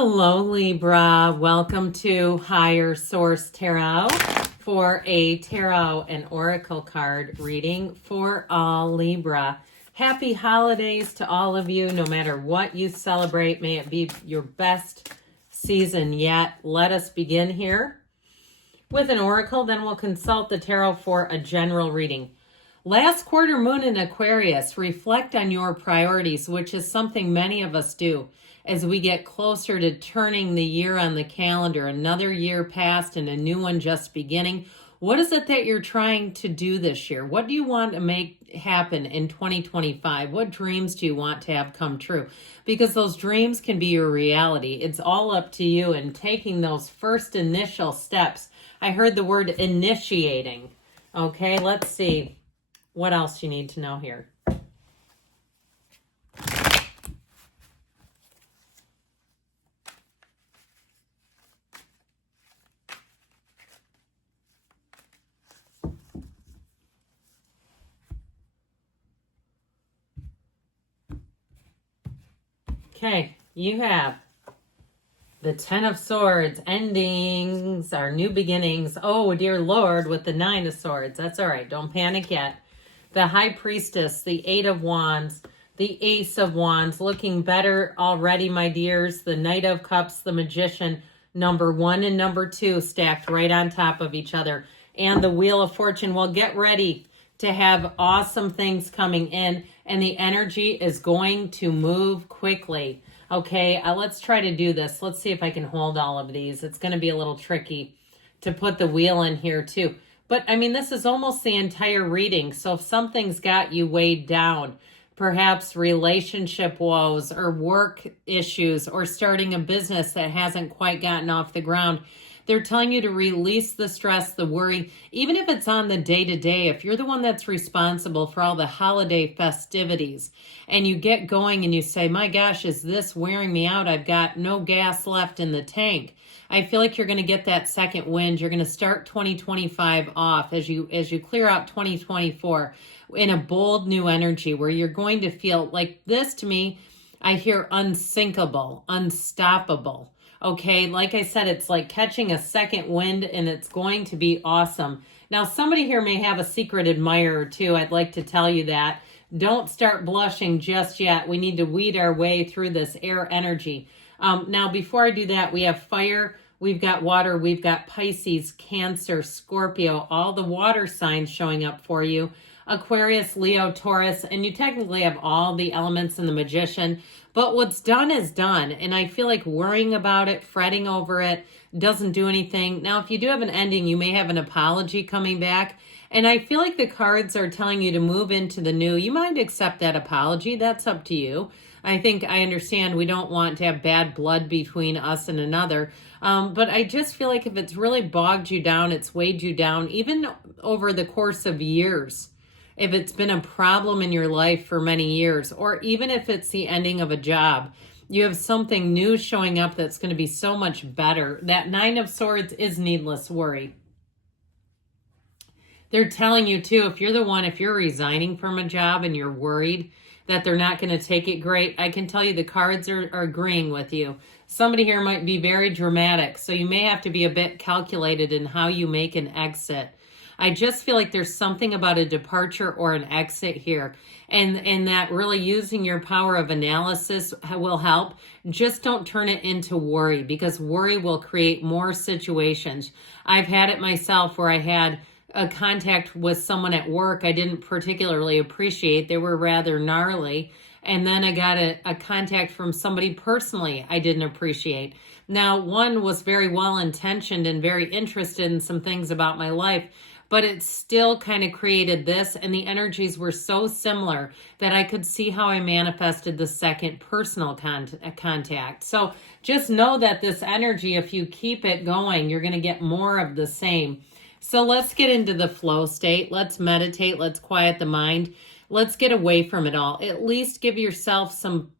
Hello, Libra. Welcome to Higher Source Tarot for a tarot and oracle card reading for all Libra. Happy holidays to all of you, no matter what you celebrate. May it be your best season yet. Let us begin here with an oracle, then we'll consult the tarot for a general reading. Last quarter moon in Aquarius, reflect on your priorities, which is something many of us do as we get closer to turning the year on the calendar. Another year passed and a new one just beginning. What is it that you're trying to do this year? What do you want to make happen in 2025? What dreams do you want to have come true? Because those dreams can be your reality. It's all up to you and taking those first initial steps. I heard the word initiating. Okay, let's see what else you need to know here. Okay, you have the Ten of Swords, endings, our new beginnings. Oh, dear Lord, with the Nine of Swords. That's all right. Don't panic yet. The High Priestess, the Eight of Wands, the Ace of Wands, looking better already, my dears. The Knight of Cups, the Magician, number 1 and number 2 stacked right on top of each other. And the Wheel of Fortune. Well, get ready to have awesome things coming in, and the energy is going to move quickly. Okay, let's try to do this. Let's see if I can hold all of these. It's going to be a little tricky to put the wheel in here too. But I mean, this is almost the entire reading. So if something's got you weighed down, perhaps relationship woes or work issues or starting a business that hasn't quite gotten off the ground, they're telling you to release the stress, the worry, even if it's on the day-to-day. If you're the one that's responsible for all the holiday festivities and you get going and you say, my gosh, is this wearing me out? I've got no gas left in the tank. I feel like you're going to get that second wind. You're going to start 2025 off as you clear out 2024 in a bold new energy where you're going to feel like this. To me, I hear unsinkable, unstoppable. Okay, like I said, it's like catching a second wind, and it's going to be awesome. Now, somebody here may have a secret admirer too. I'd like to tell you that. Don't start blushing just yet. We need to weed our way through this air energy. Now, before I do that, we have fire, we've got water, we've got Pisces, Cancer, Scorpio, all the water signs showing up for you. Aquarius, Leo, Taurus, and you technically have all the elements in the Magician. But what's done is done, and I feel like worrying about it, fretting over it, doesn't do anything. Now, if you do have an ending, you may have an apology coming back, and I feel like the cards are telling you to move into the new. You might accept that apology. That's up to you. I think I understand we don't want to have bad blood between us and another, but I just feel like if it's really bogged you down, it's weighed you down, even over the course of years, if it's been a problem in your life for many years, or even if it's the ending of a job, you have something new showing up that's going to be so much better. That Nine of Swords is needless worry. They're telling you too, if you're resigning from a job and you're worried that they're not going to take it great, I can tell you the cards are agreeing with you. Somebody here might be very dramatic, so you may have to be a bit calculated in how you make an exit. I just feel like there's something about a departure or an exit here, and that really using your power of analysis will help. Just don't turn it into worry, because worry will create more situations. I've had it myself where I had a contact with someone at work I didn't particularly appreciate. They were rather gnarly. And then I got a contact from somebody personally I didn't appreciate. Now, one was very well-intentioned and very interested in some things about my life, but it still kind of created this, and the energies were so similar that I could see how I manifested the second personal contact. So just know that this energy, if you keep it going, you're going to get more of the same. So let's get into the flow state. Let's meditate. Let's quiet the mind. Let's get away from it all. At least give yourself some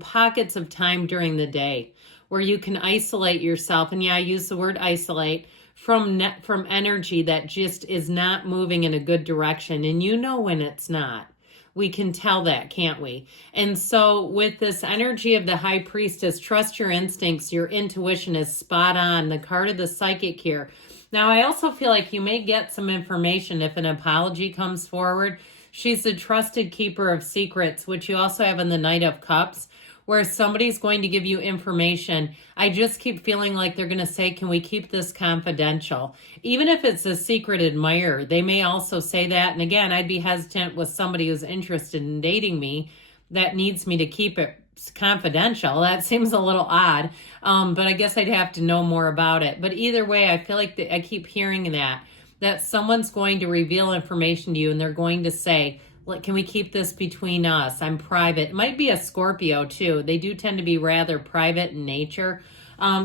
pockets of time during the day where you can isolate yourself. And yeah, I use the word isolate from energy that just is not moving in a good direction. And you know when it's not. We can tell that, can't we? And so with this energy of the High Priestess, trust your instincts. Your intuition is spot on. The card of the Psychic here. Now, I also feel like you may get some information if an apology comes forward. She's the trusted keeper of secrets, which you also have in the Knight of Cups, where somebody's going to give you information. I just keep feeling like they're going to say, can we keep this confidential? Even if it's a secret admirer, they may also say that. And again, I'd be hesitant with somebody who's interested in dating me that needs me to keep it confidential. That seems a little odd, but I guess I'd have to know more about it. But either way, I feel like I keep hearing that someone's going to reveal information to you and they're going to say, look, can we keep this between us? I'm private. It might be a Scorpio too. They do tend to be rather private in nature.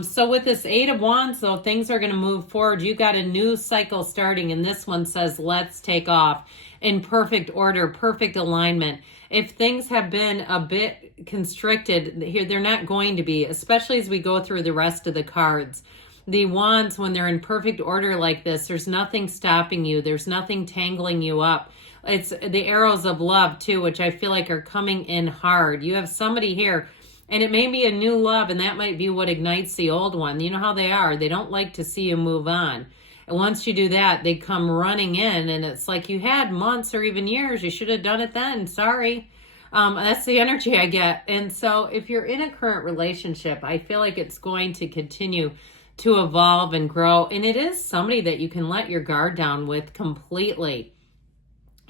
So with this Eight of Wands, though, things are going to move forward. You got a new cycle starting, and this one says, let's take off in perfect order, perfect alignment. If things have been a bit constricted here, they're not going to be, especially as we go through the rest of the cards. The wands, when they're in perfect order like this, there's nothing stopping you. There's nothing tangling you up. It's the arrows of love too, which I feel like are coming in hard. You have somebody here, and it may be a new love, and that might be what ignites the old one. You know how they are. They don't like to see you move on. And once you do that, they come running in, and it's like you had months or even years. You should have done it then. Sorry. That's the energy I get. And so if you're in a current relationship, I feel like it's going to continue to evolve and grow. And it is somebody that you can let your guard down with completely.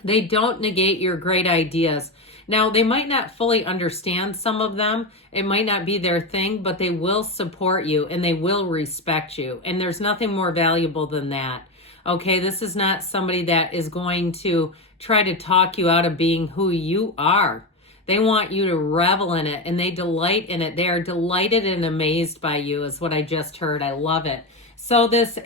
They don't negate your great ideas. Now, they might not fully understand some of them. It might not be their thing, but they will support you and they will respect you. And there's nothing more valuable than that. Okay, this is not somebody that is going to try to talk you out of being who you are. They want you to revel in it, and they delight in it. They are delighted and amazed by you, is what I just heard. I love it. So this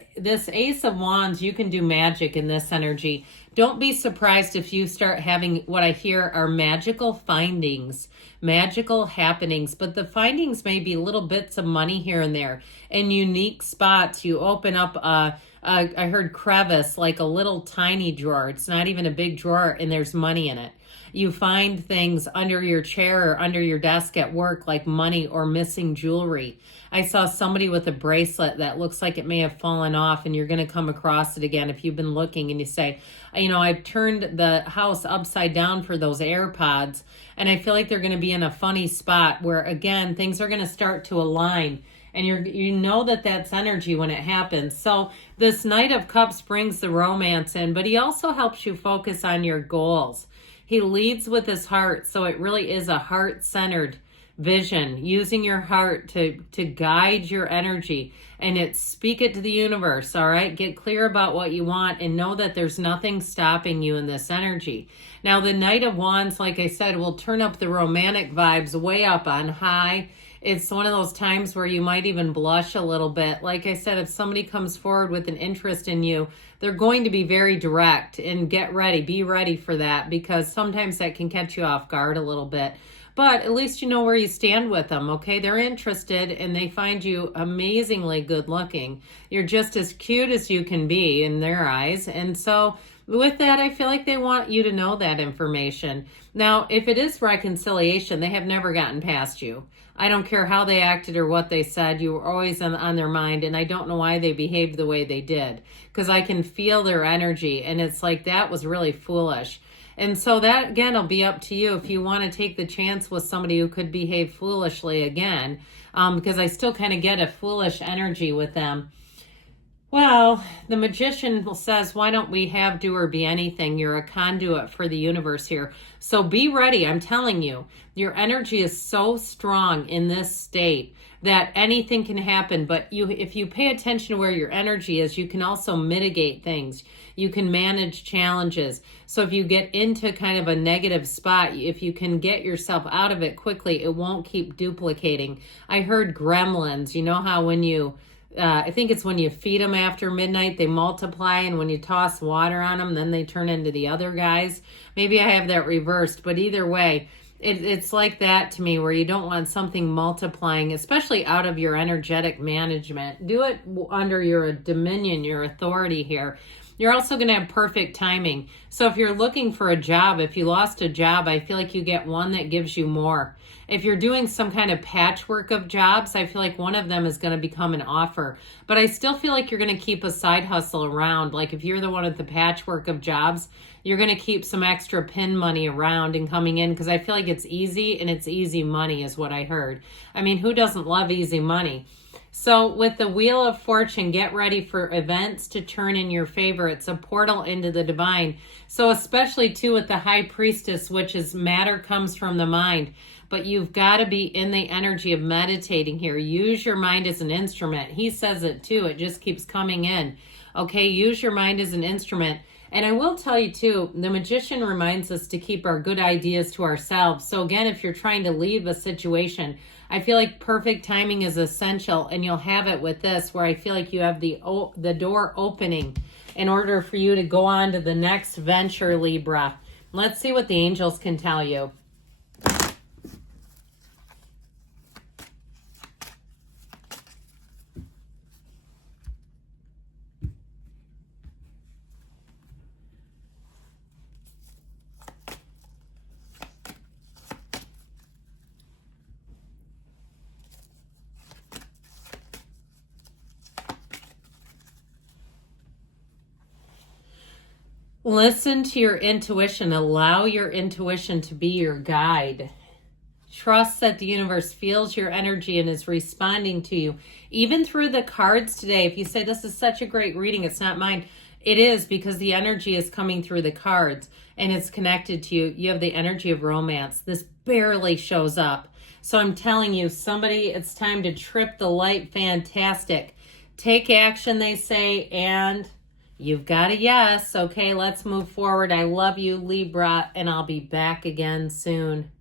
Ace of Wands, you can do magic in this energy. Don't be surprised if you start having what I hear are magical findings, magical happenings, but the findings may be little bits of money here and there in unique spots. You open up I heard crevice, like a little tiny drawer. It's not even a big drawer, and there's money in it. You find things under your chair or under your desk at work, like money or missing jewelry. I saw somebody with a bracelet that looks like it may have fallen off, and you're going to come across it again if you've been looking and you say, you know, I've turned the house upside down for those AirPods, and I feel like they're going to be in a funny spot where, again, things are going to start to align. And you know that that's energy when it happens. So this Knight of Cups brings the romance in, but he also helps you focus on your goals. He leads with his heart, so it really is a heart-centered vision, using your heart to guide your energy, and it's speak it to the universe, all right? Get clear about what you want and know that there's nothing stopping you in this energy. Now, the Knight of Wands, like I said, will turn up the romantic vibes way up on high. It's one of those times where you might even blush a little bit. Like I said, if somebody comes forward with an interest in you, they're going to be very direct, and get ready. Be ready for that, because sometimes that can catch you off guard a little bit. But at least you know where you stand with them, okay? They're interested, and they find you amazingly good looking. You're just as cute as you can be in their eyes. And so with that, I feel like they want you to know that information. Now, if it is reconciliation, they have never gotten past you. I don't care how they acted or what they said. You were always on their mind, and I don't know why they behaved the way they did, because I can feel their energy, and it's like that was really foolish. And so that, again, will be up to you if you want to take the chance with somebody who could behave foolishly again, because I still kind of get a foolish energy with them. Well, the Magician says, why don't we have, do, or be anything? You're a conduit for the universe here. So be ready. I'm telling you, your energy is so strong in this state that anything can happen. But if you pay attention to where your energy is, you can also mitigate things. You can manage challenges. So if you get into kind of a negative spot, if you can get yourself out of it quickly, it won't keep duplicating. I heard gremlins. You know how when you... I think it's when you feed them after midnight, they multiply, and when you toss water on them, then they turn into the other guys. Maybe I have that reversed, but either way, it's like that to me, where you don't want something multiplying, especially out of your energetic management. Do it under your dominion, your authority here. You're also going to have perfect timing. So if you're looking for a job, if you lost a job, I feel like you get one that gives you more. If you're doing some kind of patchwork of jobs, I feel like one of them is going to become an offer. But I still feel like you're going to keep a side hustle around. Like if you're the one with the patchwork of jobs, you're going to keep some extra pin money around and coming in, because I feel like it's easy, and it's easy money is what I heard. I mean, who doesn't love easy money? So with the Wheel of Fortune, get ready for events to turn in your favor. It's a portal into the divine. So especially too with the High Priestess, which is matter comes from the mind. But you've got to be in the energy of meditating here. Use your mind as an instrument. He says it too. It just keeps coming in. Okay, use your mind as an instrument. And I will tell you too, the Magician reminds us to keep our good ideas to ourselves. So again, if you're trying to leave a situation, I feel like perfect timing is essential, and you'll have it with this, where I feel like you have the door opening in order for you to go on to the next venture, Libra. Let's see what the angels can tell you. Listen to your intuition. Allow your intuition to be your guide. Trust that the universe feels your energy and is responding to you. Even through the cards today, if you say, this is such a great reading, it's not mine. It is, because the energy is coming through the cards and it's connected to you. You have the energy of romance. This barely shows up. So I'm telling you, somebody, it's time to trip the light. Fantastic. Take action, they say, and you've got a yes. Okay, let's move forward. I love you, Libra, and I'll be back again soon.